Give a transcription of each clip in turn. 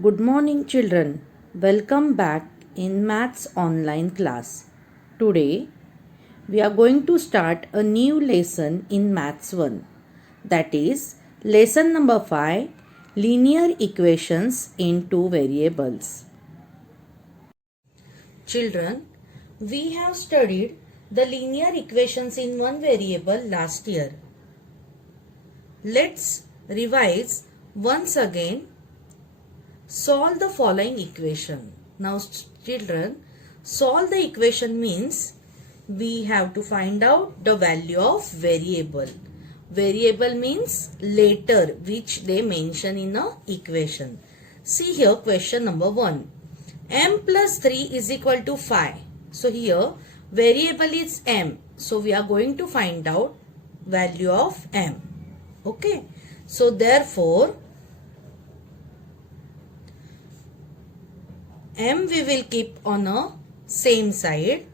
Good morning, children. Welcome back in Maths online class. Today, we are going to start a new lesson in Maths 1. That is, lesson number 5, linear equations in two variables. Children, we have studied the linear equations in one variable last year. Let's revise once again. Solve the following equation. Now children, solve the equation means we have to find out the value of variable. Variable means letter which they mention in a equation. See here question number 1. M plus 3 is equal to 5. So here variable is M. So we are going to find out value of M. Okay. So therefore M we will keep on a same side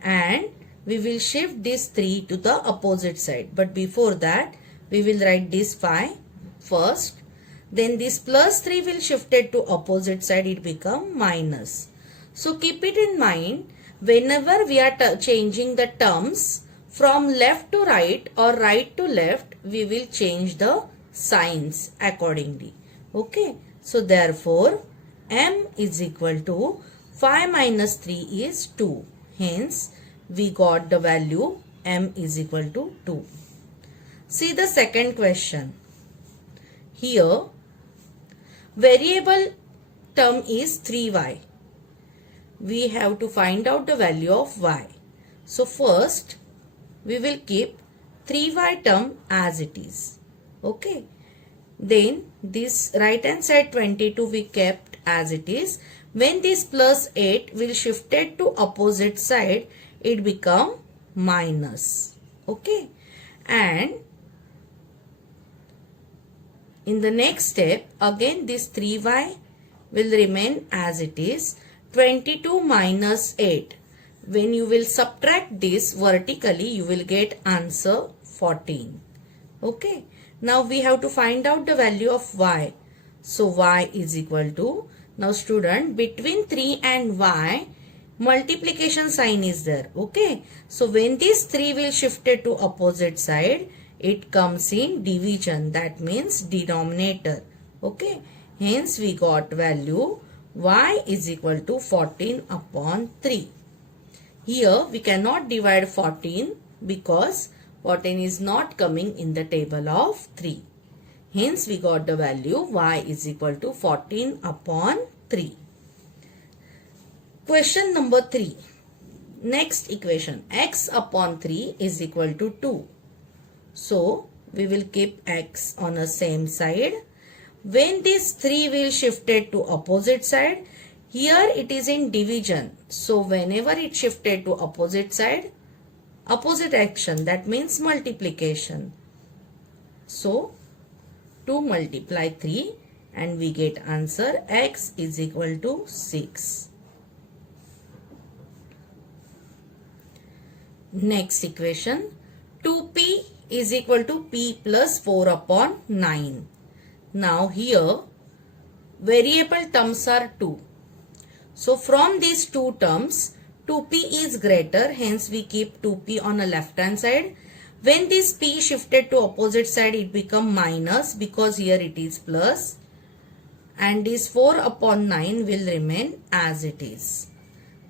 and we will shift this 3 to the opposite side. But before that we will write this 5 first. Then this plus 3 will shift it to opposite side, it become minus. So keep it in mind whenever we are changing the terms from left to right or right to left, we will change the signs accordingly. Okay. So therefore M is equal to 5 minus 3 is 2. Hence, we got the value M is equal to 2. See the second question. Here, variable term is 3y. We have to find out the value of y. So first, we will keep 3y term as it is. Okay. Then, this right hand side 22 we kept as it is. When this plus 8 will shift it to opposite side, it become minus. Okay. And in the next step, again this 3y will remain as it is. 22 minus 8. When you will subtract this vertically, you will get answer 14. Okay. Now we have to find out the value of y. So y is equal to, now student, between 3 and y, multiplication sign is there. Okay. So when this 3 will shift it to opposite side, it comes in division. That means denominator. Okay. Hence we got value y is equal to 14 upon 3. Here we cannot divide 14 because 14 is not coming in the table of 3. Hence we got the value y is equal to 14 upon 3. Question number 3. Next equation, x upon 3 is equal to 2. So we will keep x on the same side. When this 3 will shift it to opposite side, here it is in division. So whenever it shifted to opposite side, opposite action, that means multiplication. So 2 multiply 3 and we get answer x is equal to 6. Next equation, 2p is equal to p plus 4 upon 9. Now here variable terms are 2. So from these two terms, 2p is greater, hence we keep 2p on the left hand side. When this p shifted to opposite side, it become minus because here it is plus. And this 4 upon 9 will remain as it is.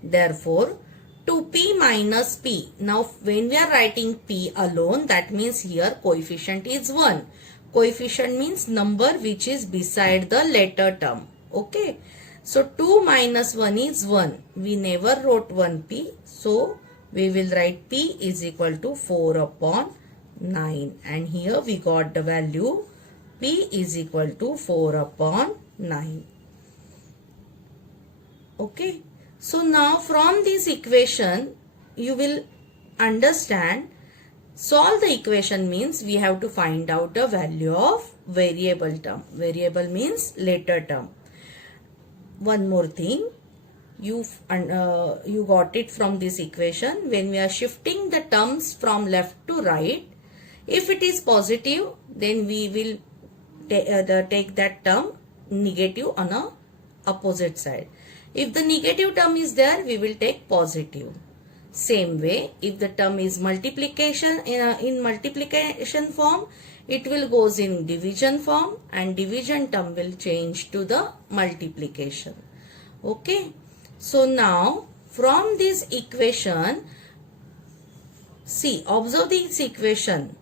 Therefore, 2p minus p. Now when we are writing p alone, that means here coefficient is 1. Coefficient means number which is beside the letter term. Okay. So 2 minus 1 is 1. We never wrote 1p. So we will write p is equal to 4 upon 9. And here we got the value p is equal to 4 upon 9. Okay. So now from this equation, you will understand, solve the equation means we have to find out the value of variable term. Variable means letter term. One more thing, you got it from this equation. When we are shifting the terms from left to right, if it is positive, then we will take that term negative on a opposite side. If the negative term is there, we will take positive. Same way, if the term is multiplication in multiplication form, it will goes in division form, and division term will change to the multiplication. Okay. So now from this equation, see, observe this equation.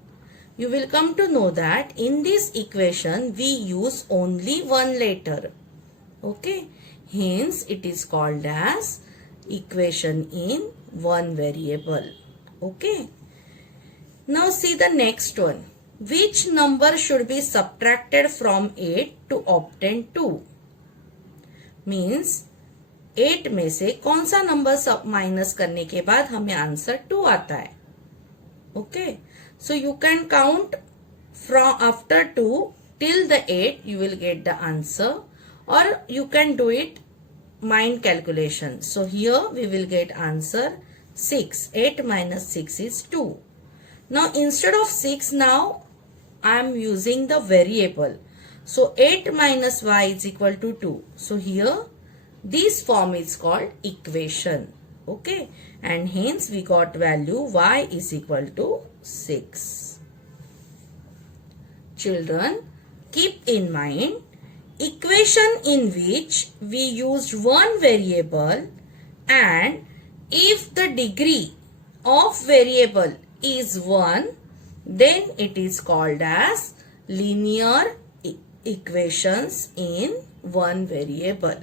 You will come to know that in this equation we use only one letter. Okay. Hence it is called as equation in one variable. Okay. Now see the next one. Which number should be subtracted from 8 to obtain 2? Means 8 में से कौन सा number सब minus करने के बाद हमें answer 2 आता है. Okay. So you can count from after 2 till the 8, you will get the answer, or you can do it mind calculation. So here we will get answer 6. 8 minus 6 is 2. Now instead of 6, now I am using the variable. So 8 minus y is equal to 2. So here this form is called equation. Okay. And hence we got value y is equal to 6. Children, keep in mind, equation in which we used one variable, and if the degree of variable is 1, then it is called as linear equations in one variable.